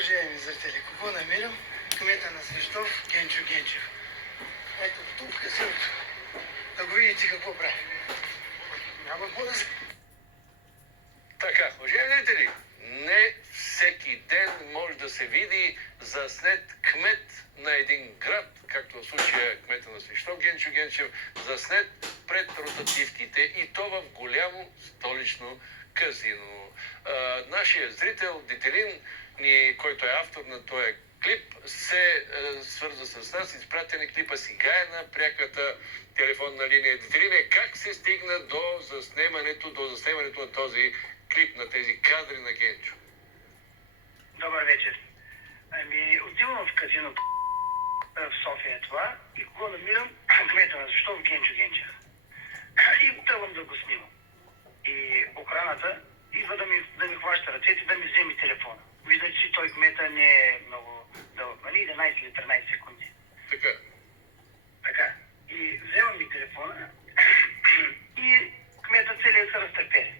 уважаеми зрители, какво намирам? Кмета на Свищов, Генчо Генчев. Ето тук в казиното. Да го видите какво прави. Няма какво да се... Така, уважаеми зрители, не всеки ден може да се види заснет кмет на един град, както в случая кмета на Свищов, Генчо Генчев, заснет пред ротативките и то в голямо столично казино. Нашия зрител Детелин, който е автор на този клип, се свърза с нас, изпратя ни клипа сега на пряката телефонна линия. Детелине, как се стигна до заснемането на този клип, на тези кадри на Генчо? Добър вечер. Отивам в казино в София е това и кого намирам? Кмета на Свищов, Генчо Генчев. И тръгвам да го снимам. И охраната идва да ми хваща ръцете, да ми вземе телефона. Виждате си, той кмета не е много дълъг, нали? 11 или 13 секунди. Така. Така. И взема ми телефона и кмета целият се разтърпели.